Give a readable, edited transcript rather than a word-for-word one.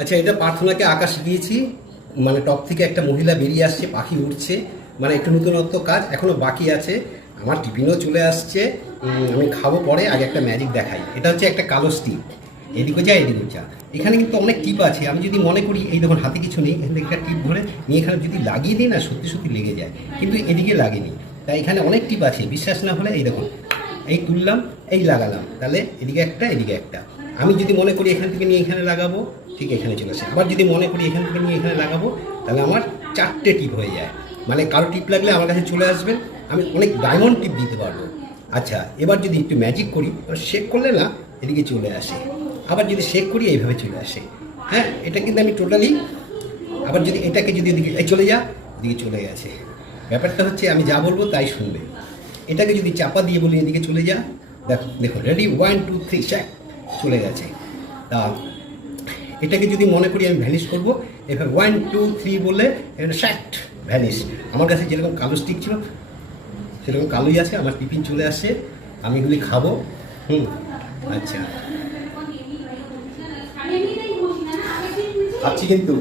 আচ্ছা, এটা প্রার্থনাকে আকাশ দিয়েছি, মানে টপ থেকে একটা মহিলা বেরিয়ে আসছে, পাখি উঠছে, মানে একটু নতুনত্ব কাজ এখনো বাকি আছে। আমার টিফিনও চলে আসছে, আমি খাবো পরে। আগে একটা ম্যাজিক দেখাই। এটা হচ্ছে একটা কালো স্টিক, এদিকে যা এদিকে যা। এখানে কিন্তু অনেক টিপ আছে। আমি যদি মনে করি, এই দেখুন হাতে কিছু নেই, এখান থেকে একটা টিপ ধরে নিয়ে এখানে যদি লাগিয়ে দিই না, সত্যি সত্যি লেগে যায়, কিন্তু এদিকে লাগেনি। তাই এখানে অনেক টিপ আছে, বিশ্বাস না হলে এই দেখুন, এই তুললাম, এই লাগালাম, তাহলে এদিকে একটা এদিকে একটা। আমি যদি মনে করি এখান থেকে নিয়ে এখানে লাগাবো, ঠিক এখানে চলে আসে। আবার যদি মনে করি এখান থেকে নিয়ে এখানে লাগাবো, তাহলে আমার 4টে টিপ হয়ে যায়। মানে কারো টিপ লাগলে আমার কাছে চলে আসবেন, আমি অনেক ডায়মন্ড টিপ দিতে পারবো। আচ্ছা, এবার যদি একটু ম্যাজিক করি, শেক করলে না এদিকে চলে আসে। আবার যদি শেক করি এইভাবে চলে আসে। হ্যাঁ, এটা কিন্তু আমি টোটালি। আবার যদি এটাকে যদি এদিকে চলে যা, এদিকে চলে গেছে। ব্যাপারটা হচ্ছে আমি যা বলবো তাই শুনবে। এটাকে যদি চাপা দিয়ে বলি এদিকে চলে যা, দেখো দেখো, রেডি, 1 2 3 শেক, চলে গেছে। তা এটাকে যদি মনে করি আমি ভ্যানিশ করবো, এভাবে 1 2 3 বলে এটা শ্যাট ভ্যানিশ। আমার কাছে যেরকম কালো স্টিক ছিল সেরকম কালোই আছে। আমার টিফিন চলে আসছে, আমি এগুলি খাবো। আচ্ছা, ভাবছি কিন্তু